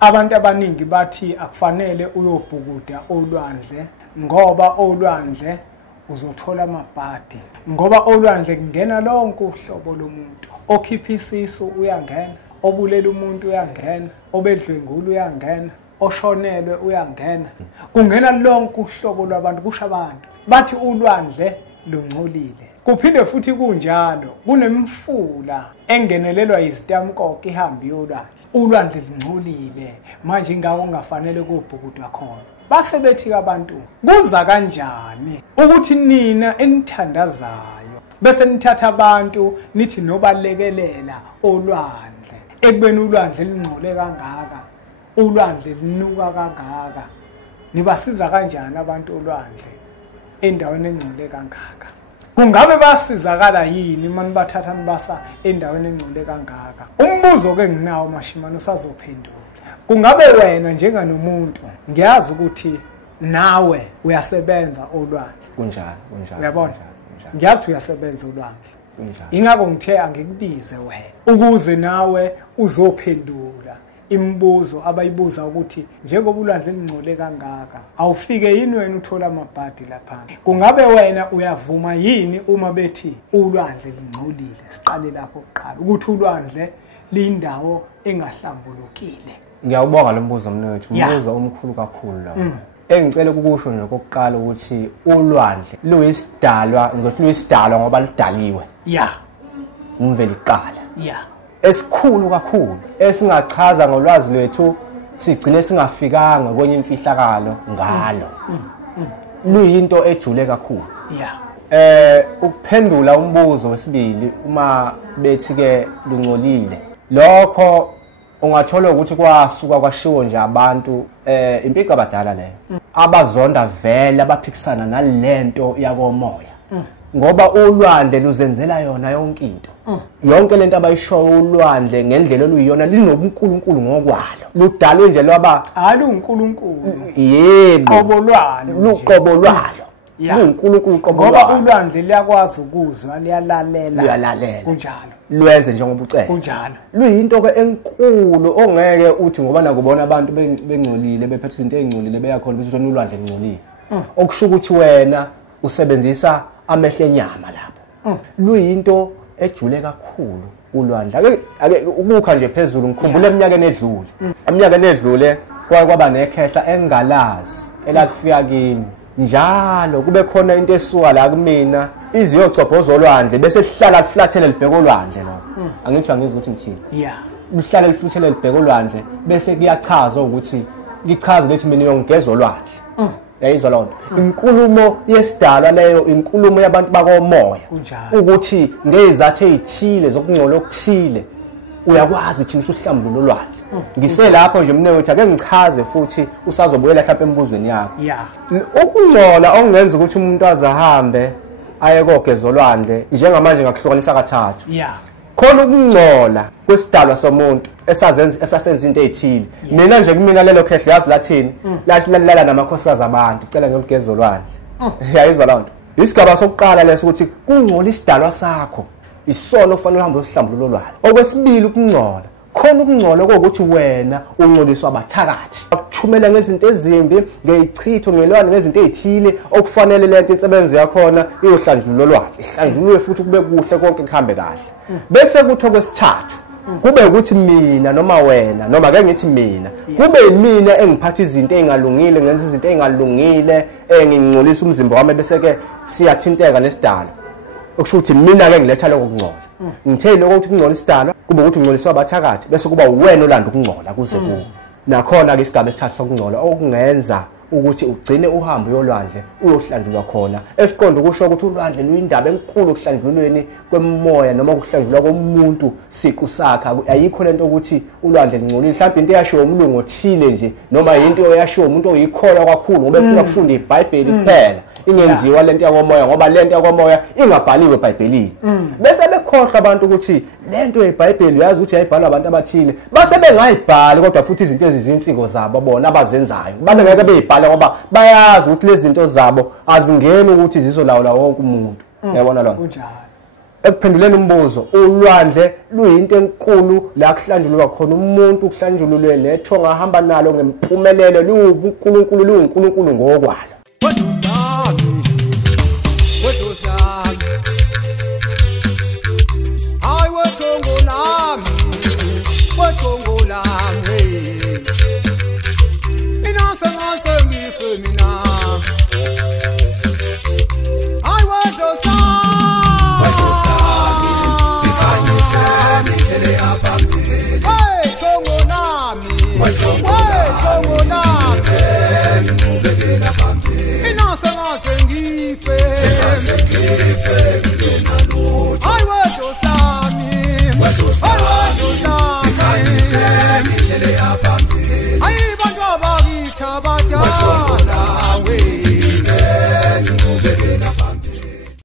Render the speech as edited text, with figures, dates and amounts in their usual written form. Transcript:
Abantu abaningi bathi akufanele uyobhukuda olwandle ngoba olwandle uzothola amabhadi, ngoba olwandle kungena lonke uhlobo lomuntu. Okhipha isisu uyangena, obulela umuntu uyangena, obedlwengula uyangena, oshonelwe uyangena. Kungena lonke uhlobo lwabantu, kusho abantu. Bathi ulwandle lungcolile. Kuphinde futhi kunjalo, kunemfula engenelelwa izitamkoko ihamba iyolwandle. Ulwandle lungcolile, manje ingako ungafanele kubhukudwa khona. Base bethi abantu, kuza kanjani ukuthi nina enithandazayo bese nithatha abantu nithi nobalekelela olwandle, ekubeni ulwandle lingcole kangaka, ulwandle linuka kangaka, nibasiza kanjani abantu olwandle endaweni engcole kangaka? Kungabe basizakala yini manibathatha nibasa endaweni engcole kangaka? Umbuzo ke nginawo Mashimane usazophendula. Kungabe wena njenganomuntu, ngiyazi ukuthi nawe uyasebenza olwandle. Kunjalo. Uyabona? Ngiyazi uyasebenza olwandle. Ingakho ngithe angikubize wena ukuze nawe uzophendula imibuzo abayibuza ukuthi njengoba ulwandle lingcole kangaka awufike yini wena uthola amabhadi lapha? Kungabe wena uyavuma yini uma bethi ulwandle lingcolile? Siqale lapho kuqala ukuthi ulwandle liyindawo engahlambulukile. Ngiyawubonga lo mbuzo mnethu, umbuzo omkhulu kakhulu la. Engicela ukusho nje kokuqala ukuthi ulwandle luyisidalwa, ngizothi luyisidalwa ngoba lidaliwe. Umveli qala. Esikhulu kakhulu esingachaza ngolwazi lwethu sigcine singafikanga kwenye imfihlakalo ngalo. Luyinto ejule kakhulu. Ukuphendula umbuzo wesibili uma bethi ke lungcolile, lokho ungathola ukuthi kwasuka kwashiwo nje abantu impica abadala leyo abazonda vele abaphikisana nalento yakomoya, ngoba ulwandle luzenzela yona yonke into. Yonke lento abayishoyo ulwandle ngendlela oluyiyona linobunkulunkulu ngokwalo, ludalwe nje lwaba alunkulunkulu. Yebo, luqobo lwalo lunkulunkulu qobo lwalo, ngoba ulwandle liyakwazi ukuzwa, liyalalela kunjalo, lwenze njengoba ucela kunjalo. Luyinto ke enkulu ongeke uthi ngoba nakubona abantu bengcolile bephethe izinto ezingcolile beyakhona ukuthi ulwandle lingcolile, okusho ukuthi wena usebenzisa amehlo enyama lapho. Luyinto ejule kakhulu ulwandle. Ake ukukha nje phezulu ngikhumbula eminyakeni edlule. Eminyakeni edlule kwaba nekhehla engalazi elafika kimi. Njalo kube khona into esuka la kumina iziyocobhoza olwandle bese sihlala liflathele libheka olwandle lo. Angithi angizwa ukuthi ngithini. Lihlala liflathele libheka olwandle bese kuyachaza ukuthi lichaza lethi mina ngiyongeza olwandle. Yayizwa lonto. Inkulumo yesidalwa leyo, inkulumo yabantu bakomoya ukuthi ngezathu ezithile zokungcola okuthile uyakwazi thina usuhlambulula olwandle. Ngiselapho nje mnewethu ake ngichaze futhi usazobuyela mhlawumbe embuzweni yakho. Ukungcola ongenza ukuthi umuntu azahambe aye kogeza olwandle njengamanje ngakuhlukanisa kathathu. Khona ukungcola kwesidalwa somuntu esasenza into ezithile. Mina nje kumina lelo khehla yazi lathini lahlala namakhosikazi abantu cela ngiyogeza olwandle. Yayizwa lonto. Isigaba sokuqala leso ukuthi kungcola isidalwa sakho, isona okufanele uhambe usihlambulula olwandle. Okwesibili ukungcola, khona ukungcola ukuthi wena ungcoliswa abathakathi akuthumela ngezinto ezimbi, ngeyichitho ngelwane ngezinto ezithile okufanele lento insebenzo yakhona iyohlanjulula olwandle, ihlanjulwe futhi kube kuhle konke kuhambe kahle. Bese kuthi okwesithathu kube ukuthi mina noma wena noma ake ngithi mina kube yimina engiphatha izinto ezingalungile, ngenza izinto ezingalungile, engingcolisa umzimba wami bese ke siyathinteka nesidalo. Okusho ukuthi mina ke ngiletha lokho kungcola. Ngithe lokho ukuthi kungcola isidalwa kube ukuthi ungcoliswa abathakathi bese kuba wena olanda ukungcola kuze ku. Nakhona ke isigaba esithathu sokungcola okungenza ukuthi ugcine uhambo yolwandle uyohlanjulwa khona. Esiqonda ukusho ukuthi ulwandle luyindaba enkulu ukuhlanjulweni kwemoya noma ukuhlanjulwa komuntu siqu sakhe. Ayikho lento ukuthi ulwandle lingcolile, mhlawumbe into eyashiwo umlungu othile nje noma into eyashiwo umuntu oyikholwa kakhulu ngoba efuna ukufunda iBhayibheli kuphela. Ingenziwa lento yakomoya ngoba lento yakomoya ingabhaliwe eBhayibhelini. Bese bekhohlwa abantu ukuthi lento yeBhayibheli uyazi ukuthi ayibhalwa abantu abathile. Base bengayibhali kodwa futhi izinto ezizinsiko zabo bona abazenzayo. Babe ngeke beyibhala ngoba bayazi ukuthi lezi zinto zabo azingeni ukuthi zizolawula wonke umuntu. Uyabona lo? ekuphenduleni umbuzo ulwandle luyinto enkulu la kuhlanjulwa khona umuntu kuhlanjululwe lethonga ahamba nalo ngempumelelo luNkulunkulu ngokwalo